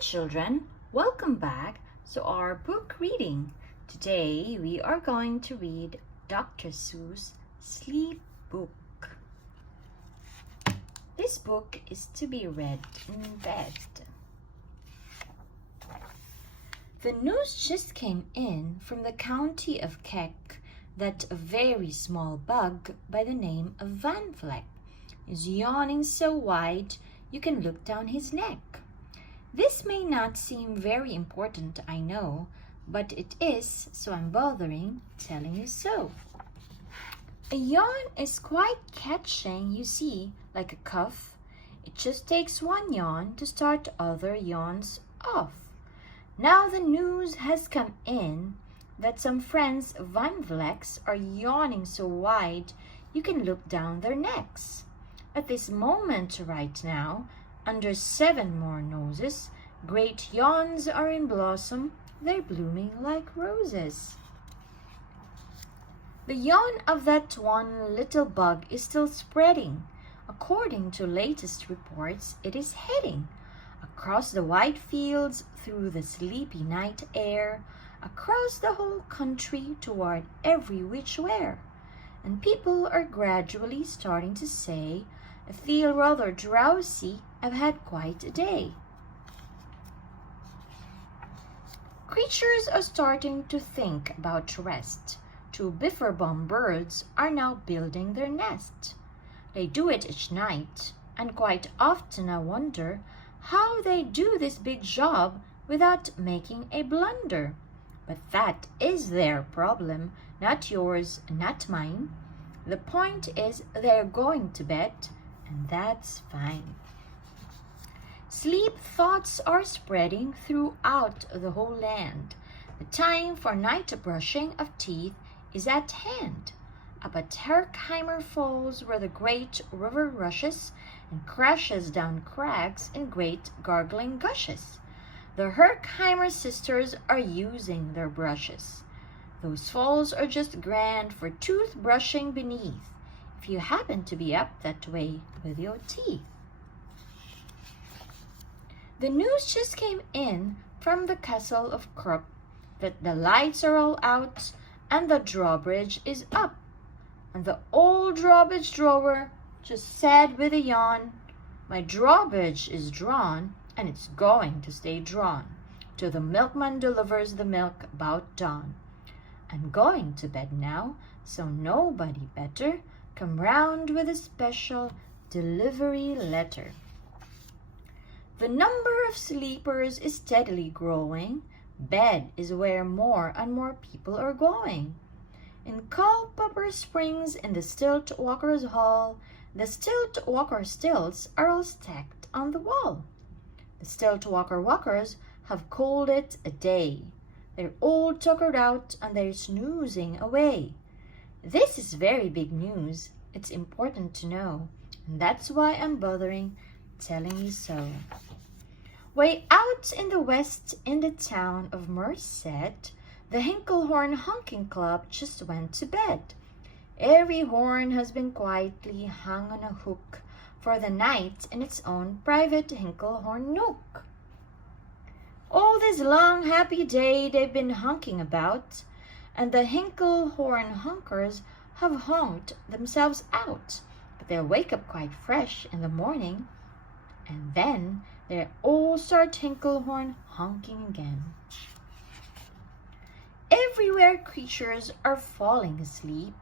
children, welcome back to our book reading. Today we are going to read Dr. Seuss' Sleep Book. This book is to be read in bed. The news just came in from the county of Keck that a very small bug by the name of Van Vleck is yawning so wide you can look down his neck. This may not seem very important, I know, but it is, so I'm bothering telling you so. A yawn is quite catching, you see, like a cough. It just takes one yawn to start other yawns off. Now the news has come in that some friends Van Vlecks are yawning so wide you can look down their necks. At this moment right now, under 7 more noses, great yawns are in blossom, they're blooming like roses. The yawn of that one little bug is still spreading. According to latest reports, it is heading across the wide fields, through the sleepy night air, across the whole country toward every which where. And people are gradually starting to say, I feel rather drowsy, I've had quite a day. Creatures are starting to think about rest. 2 bifferbum birds are now building their nest. They do it each night, and quite often I wonder how they do this big job without making a blunder. But that is their problem, not yours, not mine. The point is they're going to bed, and that's fine. Sleep thoughts are spreading throughout the whole land. The time for night brushing of teeth is at hand. Up at Herkheimer Falls, where the great river rushes and crashes down crags in great gargling gushes, the Herkheimer sisters are using their brushes. Those falls are just grand for tooth brushing beneath, if you happen to be up that way with your teeth. The news just came in from the castle of Krupp that the lights are all out and the drawbridge is up. And the old drawbridge drawer just said with a yawn, my drawbridge is drawn and it's going to stay drawn till the milkman delivers the milk about dawn. I'm going to bed now, so nobody better come round with a special delivery letter. The number of sleepers is steadily growing. Bed is where more and more people are going. In Culpeper Springs, in the Stilt Walkers' Hall, the Stilt Walker stilts are all stacked on the wall. The Stilt Walker walkers have called it a day. They're all tuckered out and they're snoozing away. This is very big news. It's important to know, and that's why I'm bothering telling you so. Way out in the west, in the town of Merced, the Hinklehorn Honking Club just went to bed. Every horn has been quietly hung on a hook for the night in its own private Hinklehorn nook. All this long happy day they've been honking about, and the Hinklehorn honkers have honked themselves out, but they'll wake up quite fresh in the morning, and then they all start Hinklehorn honking again. Everywhere creatures are falling asleep.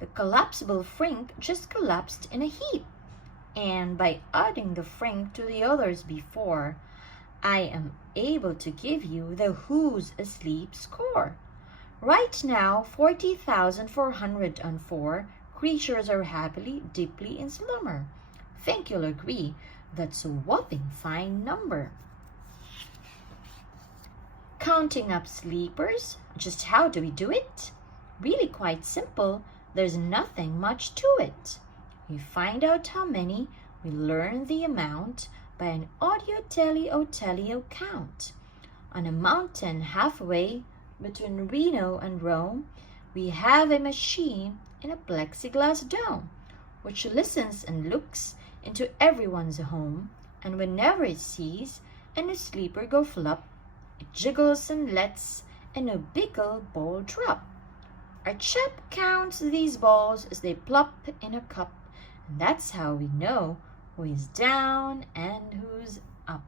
The collapsible frink just collapsed in a heap, and by adding the frink to the others before, I am able to give you the who's asleep score. Right now, 40,404 creatures are happily, deeply in slumber. Think you'll agree that's a whopping fine number. Counting up sleepers, just how do we do it? Really quite simple, there's nothing much to it. We find out how many, we learn the amount by an audio-teleo count. On a mountain halfway between Reno and Rome, we have a machine in a plexiglass dome, which listens and looks into everyone's home, and whenever it sees and a sleeper go flop. It jiggles and lets, and a biggle ball drop. Our chap counts these balls as they plop in a cup, and that's how we know who is down and who's up.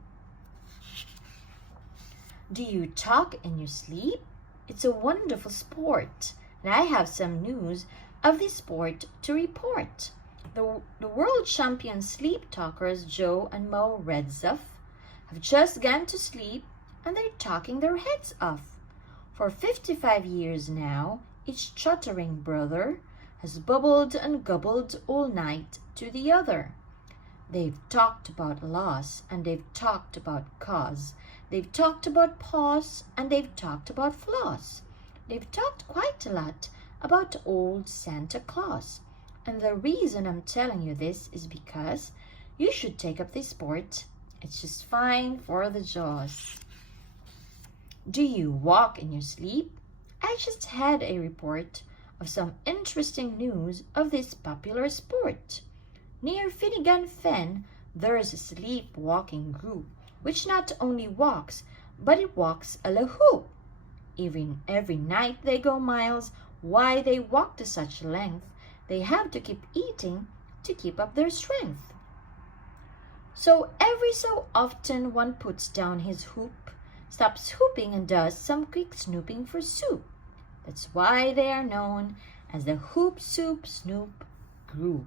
Do you talk in your sleep? It's a wonderful sport, and I have some news of this sport to report. The world champion sleep talkers Joe and Mo Redzuff have just gone to sleep, and they're talking their heads off. For 55 years now, each chattering brother has bubbled and gobbled all night to the other. They've talked about loss, and they've talked about cause. They've talked about pause, and they've talked about floss. They've talked quite a lot about old Santa Claus. And the reason I'm telling you this is because you should take up this sport. It's just fine for the jaws. Do you walk in your sleep? I just had a report of some interesting news of this popular sport. Near Finnegan Fen, there is a sleepwalking group which not only walks, but it walks a la hoop. Even every night they go miles. Why they walk to such length? They have to keep eating to keep up their strength. So every so often one puts down his hoop, stops hooping and does some quick snooping for soup. That's why they are known as the Hoop Soup Snoop Group.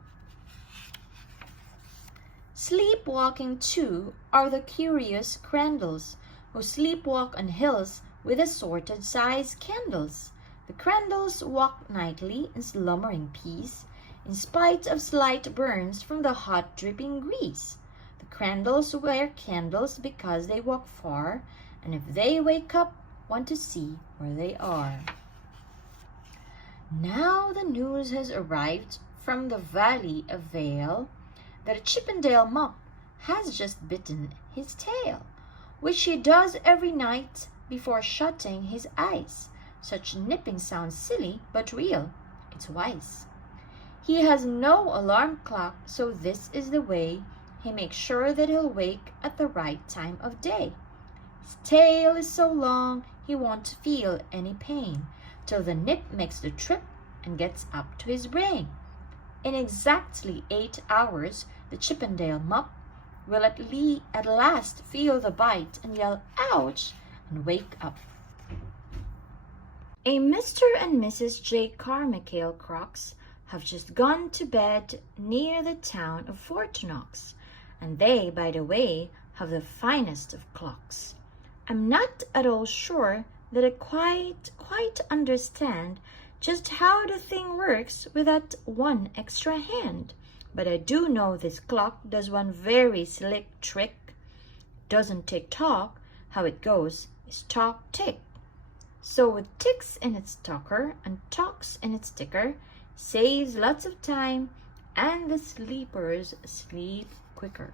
Sleepwalking too are the curious crandles who sleepwalk on hills with assorted size candles. The crandles walk nightly in slumbering peace, in spite of slight burns from the hot dripping grease. The crandles wear candles because they walk far, and if they wake up, want to see where they are. Now the news has arrived from the Valley of Vale that a Chippendale mop has just bitten his tail, which he does every night before shutting his eyes. Such nipping sounds silly, but real. It's wise. He has no alarm clock, so this is the way he makes sure that he'll wake at the right time of day. His tail is so long he won't feel any pain till the nip makes the trip and gets up to his brain. In exactly 8 hours, the Chippendale mop will at last feel the bite and yell, "Ouch!" and wake up. A Mr. and Mrs. J. Carmichael Crocs have just gone to bed near the town of Fort Knox, and they, by the way, have the finest of clocks. I'm not at all sure that I quite understand just how the thing works with that one extra hand, but I do know this clock does one very slick trick. Doesn't tick tock, how it goes is talk tick. So it ticks in its talker and talks in its ticker, saves lots of time, and the sleepers sleep quicker.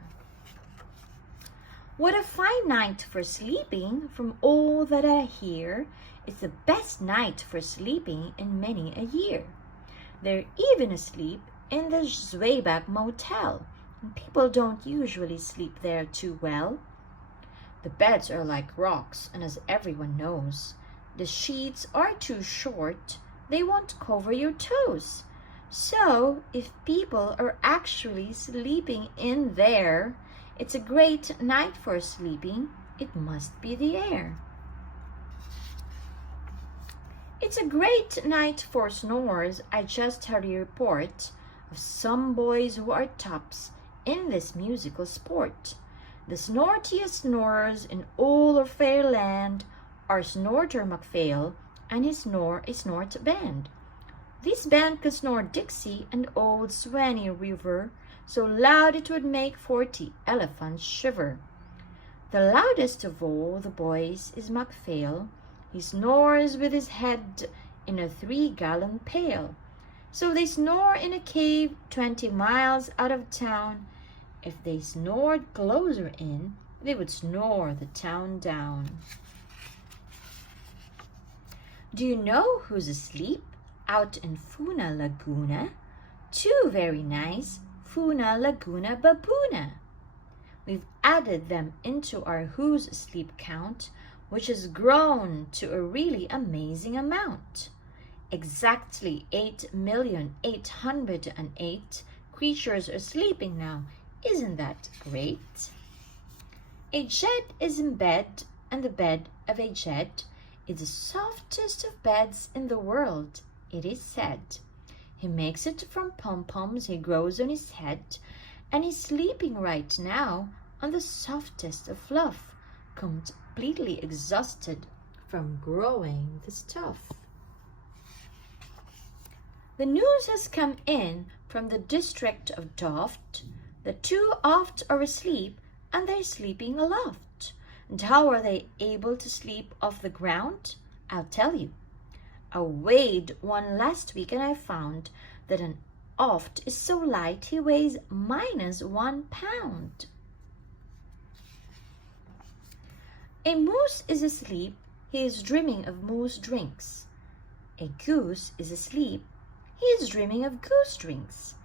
What a fine night for sleeping! From all that I hear, it's the best night for sleeping in many a year. They're even asleep in the Zweiback Motel, and people don't usually sleep there too well. The beds are like rocks, and as everyone knows, the sheets are too short, they won't cover your toes. So, if people are actually sleeping in there, it's a great night for sleeping. It must be the air. It's a great night for snores. I just heard a report of some boys who are tops in this musical sport. The snortiest snorers in all of Fairland are Snorter McPhail and his snort band. This band can snore Dixie and Old Swanee River so loud it would make 40 elephants shiver. The loudest of all the boys is McPhail. He snores with his head in a 3-gallon pail. So they snore in a cave 20 miles out of town. If they snored closer in, they would snore the town down. Do you know who's asleep out in Funa Laguna? 2 very nice Funa Laguna baboona. We've added them into our who's sleep count, which has grown to a really amazing amount. Exactly 8,808 creatures are sleeping now. Isn't that great? A jet is in bed, and the bed of a jet is the softest of beds in the world, it is said. He makes it from pom-poms he grows on his head, and he's sleeping right now on the softest of fluff, completely exhausted from growing the stuff. The news has come in from the district of Doft. The two oft are asleep, and they're sleeping aloft. And how are they able to sleep off the ground? I'll tell you. I weighed one last week, and I found that an oft is so light he weighs -1 pound. A moose is asleep, he is dreaming of moose drinks. A goose is asleep, he is dreaming of goose drinks.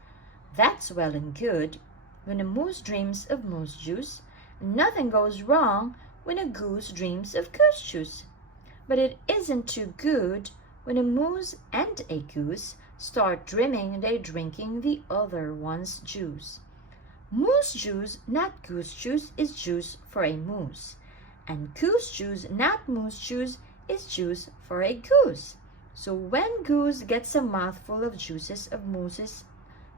That's well and good when a moose dreams of moose juice. Nothing goes wrong when a goose dreams of goose juice. But it isn't too good when a moose and a goose start dreaming they're drinking the other one's juice. Moose juice, not goose juice, is juice for a moose. And goose juice, not moose juice, is juice for a goose. So when goose gets a mouthful of juices of mooses,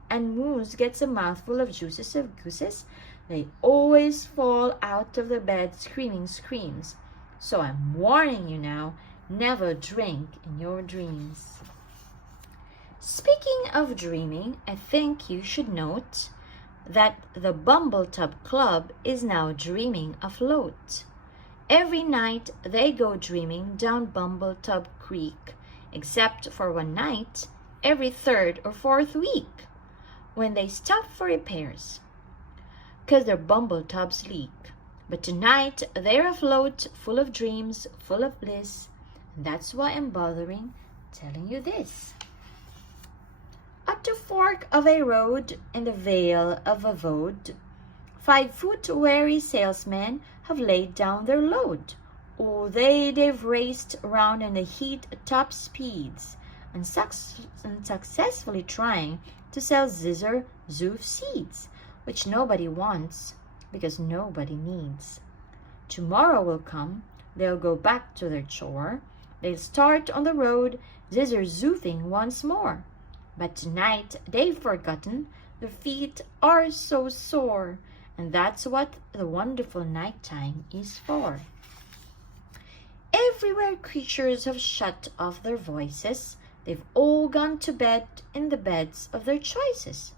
and moose gets a mouthful of juices of gooses, they always fall out of the bed screaming screams. So I'm warning you now, never drink in your dreams. Speaking of dreaming, I think you should note that the Bumbletub Club is now dreaming afloat. Every night they go dreaming down Bumbletub Creek, except for one night every 3rd or 4th week, when they stop for repairs, 'cause their bumbletubs leak. But tonight they're afloat, full of dreams, full of bliss, and that's why I'm bothering telling you this. At the fork of a road in the Vale of Avode, 5-foot weary salesmen have laid down their load. Oh, they've raced around in the heat at top speeds, unsuccessfully trying to sell Zizzer Zoof seeds, which nobody wants because nobody needs. Tomorrow will come, they'll go back to their chore. They'll start on the road, Zizzer Zoofing once more. But tonight they've forgotten their feet are so sore, and that's what the wonderful nighttime is for. Everywhere creatures have shut off their voices. They've all gone to bed in the beds of their choices.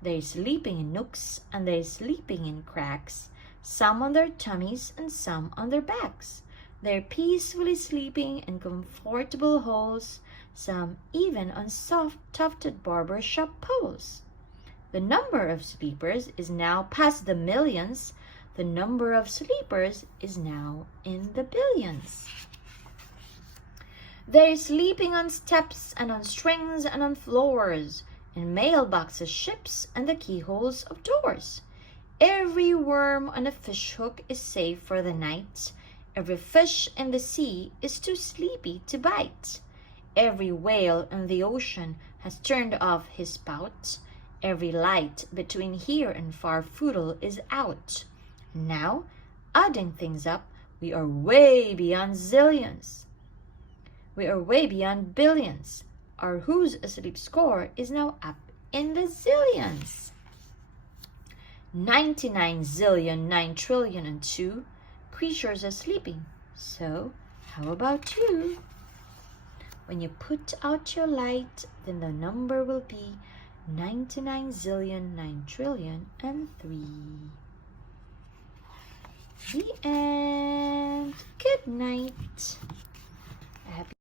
They're sleeping in nooks and they're sleeping in cracks, some on their tummies and some on their backs. They're peacefully sleeping in comfortable holes, some even on soft tufted barber shop poles. The number of sleepers is now past the millions. The number of sleepers is now in the billions. They're sleeping on steps and on strings and on floors, in mailboxes, ships, and the keyholes of doors. Every worm on a fishhook is safe for the night. Every fish in the sea is too sleepy to bite. Every whale in the ocean has turned off his spout. Every light between here and Far Foodle is out. Now, adding things up, we are way beyond zillions. We are way beyond billions. Our Who's Asleep score is now up in the zillions. 99,000,000,9,000,002 creatures are sleeping. So, how about you? When you put out your light, then the number will be 99,000,009,000,003. The end. Good night. Happy